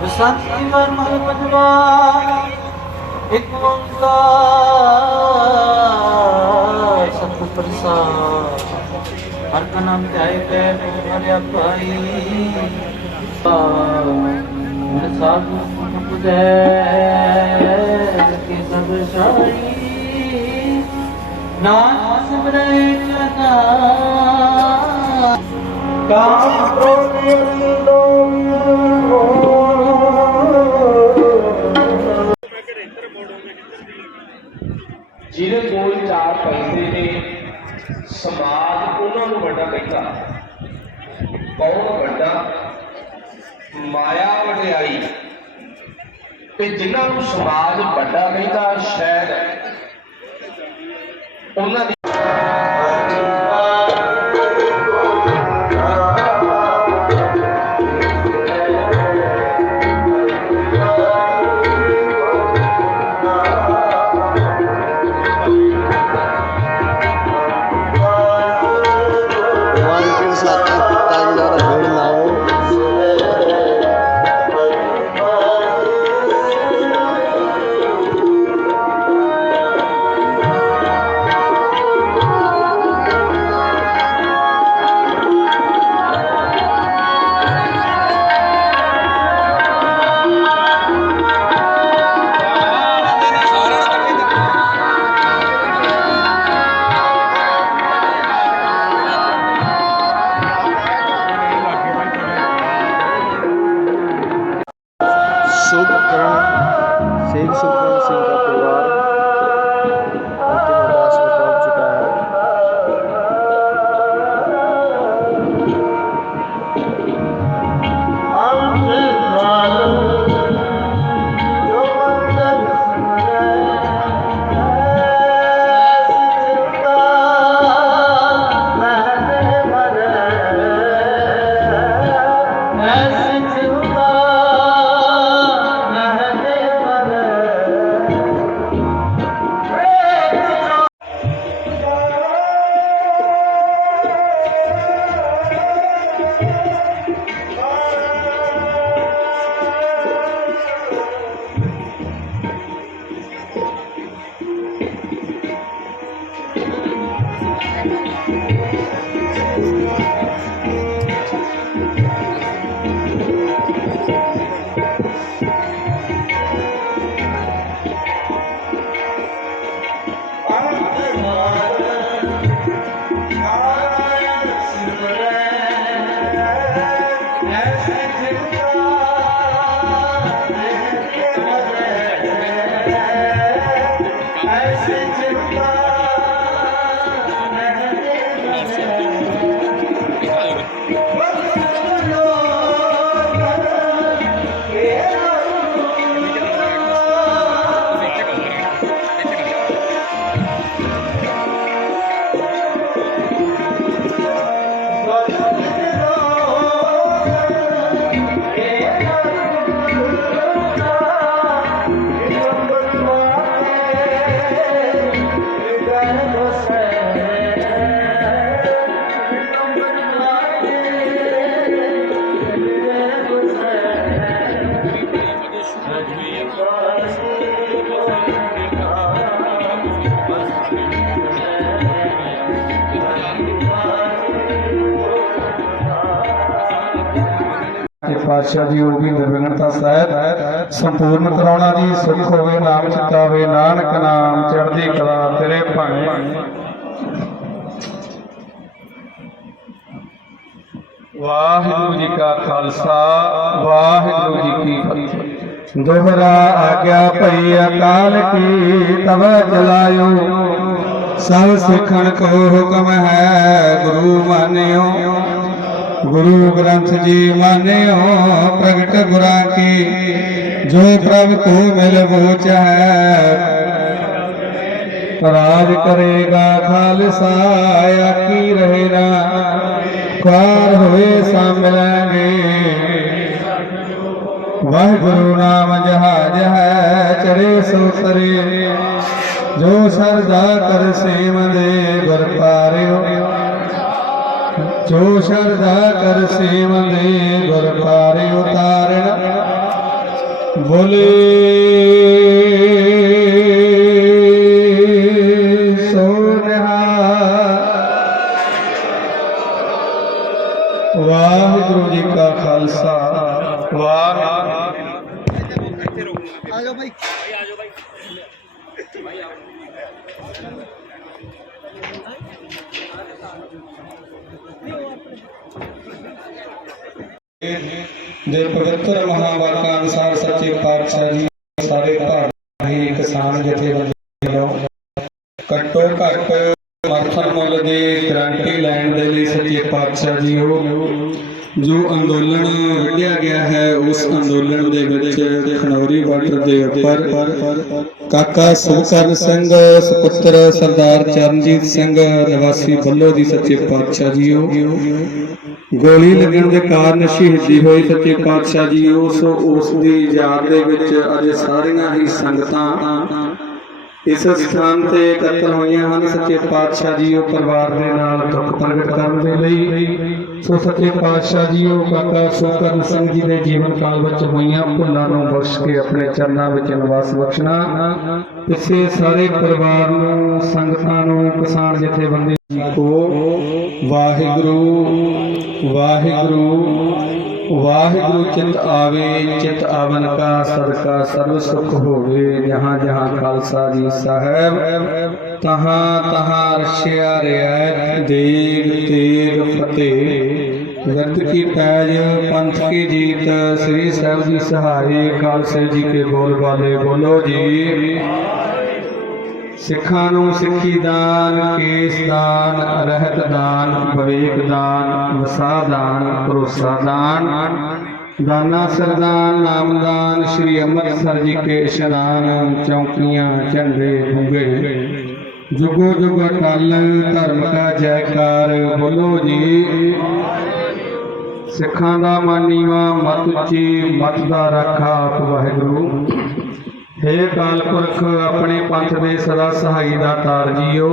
ਵਿਸਾਖੀ ਵਰ ਮਲ ਪੰਜਵਾ ਇੱਕ ਓੰਕਾਰ ਸਤਿ ਪ੍ਰਸਾਦ, ਹਰ ਕਾ ਨਾਮ ਧਿਆਏ ਤੇ ਹਰਿਆ ਭਾਈ ਮਨ ਸਾਧੂ ਪੁਜੈ ਕੇ ਸਭ ਸਾਈ ਨਾਮ ਸਿਮਰੈ ਕਰਨਾ ਕਾਮ ਕ੍ਰੋਧ ਜਿਹਦੇ ਕੋਲ ਚਾਰ ਪੈਸੇ ਨੇ, ਸਮਾਜ ਉਹਨਾਂ ਨੂੰ ਵੱਡਾ ਕਹਿੰਦਾ। ਬਹੁਤ ਵੱਡਾ। ਮਾਇਆ ਵਡਿਆਈ। ਤੇ ਜਿਨ੍ਹਾਂ ਨੂੰ ਸਮਾਜ ਵੱਡਾ ਕਹਿੰਦਾ ਉਹਨਾਂ ਦੀ One शुभकरण शेख सुखकरण सिंह का परिवार ਤੇ ਪਾਤਸ਼ਾਹ ਜੀ ਉਹ ਵੀ ਨਿਰਵਿਘਨਤਾ ਸਹਿਤ ਸੰਪੂਰਨ ਕਰਾਉਣਾ ਜੀ, ਸੁਖ ਹੋਵੇ, ਨਾਮ ਚਿਤਾਵੇ ਨਾਨਕ ਨਾਮ ਚੜ੍ਹਦੀ ਕਲਾ ਤੇਰੇ ਭਾਣੇ। ਵਾਹਿਗੁਰੂ ਜੀ ਕਾ ਖਾਲਸਾ, ਵਾਹਿਗੁਰੂ ਜੀ ਕੀ ਫਤਿਹ। ਦੋਹਰਾ ਆਗਿਆ ਭਈ ਅਕਾਲ ਕੀ, ਤਵ ਚਲਾਇਓ ਸਭ ਸਿੱਖਣ ਕੋ ਹੁਕਮ ਹੈ, ਗੁਰੂ ਮਾਨਿਓ। ਗੁਰੂ ਗ੍ਰੰਥ ਜੀ ਮਾਨਿਓ, ਪ੍ਰਗਟ ਗੁਰਾਂ ਕੀ। ਜੋ ਪ੍ਰਭ ਕੋ ਮਿਲ ਬੋਚ ਹੈ ਰਾਜ ਕਰੇਗਾ ਖਾਲਸਾ ਆਕੀ ਰਹੇਗਾ ਖਾਰ ਹੋਏ ਸਾਂਭਲਾਂਗੇ ਵਾਹਿਗੁਰੂ ਨਾਮ ਜਹਾਜ ਹੈ, ਚੜੇ ਸੋ ਤਰੇ। ਜੋ ਸਰਦਾ ਕਰ ਸੇਵ ਦੇ ਗੁਰ ਪਾਰਿਓ ਜੋ ਸ਼ਰਦਾ ਕਰ ਸੇਵ ਦੇ ਗੁਰ ਪਾਰਿਓ ਤਾਰਣ ਬੋਲੇ ਵਾਹਿਗੁਰੂ ਜੀ ਕਾ ਖਾਲਸਾ। ਵਾਹਿਗੁਰੂ ਦੇ ਪਵਿੱਤਰ ਮਹਾਵਾਕਾਂ ਅਨੁਸਾਰ ਸੱਚੇ ਪਾਤਸ਼ਾਹ ਜੀ ਸਾਰੇ ਭਾਰਤ ਹੀ ਕਿਸਾਨ ਜਥੇਬੰਦੀ ਵੱਲੋਂ ਘੱਟੋ ਘੱਟ ਸਮਰਥਨ ਮੁੱਲ ਦੇ ਗਰੰਟੀ ਲੈਣ ਦੇ ਲਈ ਸੱਚੇ ਪਾਤਸ਼ਾਹ ਜੀ ਉਹ ਜੋ ਅੰਦੋਲਨ ਵਿੱਢਿਆ ਗਿਆ ਹੈ, ਉਸ ਅੰਦੋਲਨ ਦੇ ਵਿੱਚ ਖਨੌਰੀ ਬਾਰਡਰ ਦੇ ਉੱਪਰ ਕਾਕਾ ਸੁਖਕਰਨ ਸਿੰਘ, ਸੁਪੁੱਤਰ ਸਰਦਾਰ ਚਰਨਜੀਤ ਸਿੰਘ ਨਿਵਾਸੀ ਬੱਲੋ ਦੀ ਸੱਚੇ ਪਾਤਸ਼ਾਹ ਜੀ ਉਹ ਗੋਲੀ ਲੱਗਣ ਦੇ ਕਾਰਨ ਸ਼ਹੀਦੀ ਹੋਈ ਸੱਚੇ ਪਾਤਸ਼ਾਹ ਜੀ ਉਸ ਉਸ ਦੀ ਯਾਦ ਦੇ ਵਿੱਚ ਅੱਜ ਸਾਰੀਆਂ ਹੀ ਸੰਗਤਾਂ ਇਸ ਸਥਾਨ ਤੇ ਇਕੱਤਰ ਹੋਈਆਂ ਹਨ ਸੱਚੇ ਪਾਤਸ਼ਾਹ ਜੀ, ਉਹ ਪਰਿਵਾਰ ਦੇ ਨਾਲ ਦੁੱਖ ਪ੍ਰਗਟ ਕਰਨ ਦੇ ਲਈ। ਸੋ ਸੱਚੇ ਪਾਤਸ਼ਾਹ ਜੀ, ਉਹ ਕਾਕਾ ਸੁਖਕਰਨ ਸਿੰਘ ਜੀ ਦੇ ਜੀਵਨ ਕਾਲ ਵਿੱਚ ਹੋਈਆਂ ਭੁੱਲਾਂ ਨੂੰ ਬਖਸ਼ ਕੇ ਆਪਣੇ ਚਰਨਾਂ ਵਿੱਚ ਨਿਵਾਸ ਬਖਸ਼ਣਾ ਇਸੇ ਸਾਰੇ ਪਰਿਵਾਰ ਨੂੰ, ਸੰਗਤਾਂ ਨੂੰ, ਕਿਸਾਨ ਜਥੇਬੰਦੀ ਜੀ ਕੋ, ਵਾਹਿਗੁਰੂ ਵਾਹਿਗੁਰੂ। ਵਾਹਿਗੁਰੂ ਚਿਤ ਆਵੇ, ਚਿਤ ਆਵਨ ਕਾ ਸਦਕਾ, ਸਰਬ ਸੁਖ ਹੋਵੇ, ਜਹਾਂ ਜਹਾਂ ਖਾਲਸਾ ਜੀ ਸਾਹਿਬ। ਤਹਾਂ ਤਹਾਂ ਰਸ਼ਿਆ ਰਿਆਇਤ ਦੇਗ ਤੇਗ ਫਤਿਹ। ਗਰਦ ਕੀ ਪੈਜ, ਪੰਥ ਕੀ ਜੀਤ, ਸ੍ਰੀ ਸਾਹਿਬ ਜੀ ਸਹਾਈ, ਖਾਲਸੇ ਜੀ ਕੇ ਬੋਲ ਬਾਲੇ ਬੋਲੋ ਜੀ। ਸਿੱਖਾਂ ਨੂੰ ਸਿੱਖੀ ਦਾਨ, ਕੇਸ ਦਾਨ ਰਹਿਤ ਦਾਨ, ਵਿਵੇਕ ਦਾਨ, ਵਸਾ ਦਾਨ, ਭਰੋਸਾ ਦਾਨ, ਦਾਨਾ ਸਰਦਾਨ ਨਾਮਦਾਨ ਸ੍ਰੀ ਅੰਮ੍ਰਿਤਸਰ ਜੀ ਕੇ ਇਸ਼ਨਾਨ ਚੌਕੀਆਂ, ਝੰਡੇ ਭੁਗੇ ਜੁਗੋ ਜੁਗ ਟਲ ਧਰਮ ਕਾ ਜੈਕਾਰ, ਬੋਲੋ ਜੀ। ਸਿੱਖਾਂ ਦਾ ਮਾਨੀਵਾ, ਮਤ ਉੱਚੀ, ਮਤ ਦਾ ਰਾਖਾ ਆਪ ਵਾਹਿਗੁਰੂ। ਹੇ ਅਕਾਲ ਪੁਰਖ ਆਪਣੇ ਪੰਥ ਦੇ ਸਦਾ ਸਹਾਈ ਦਾ ਤਾਰ ਜੀਓ।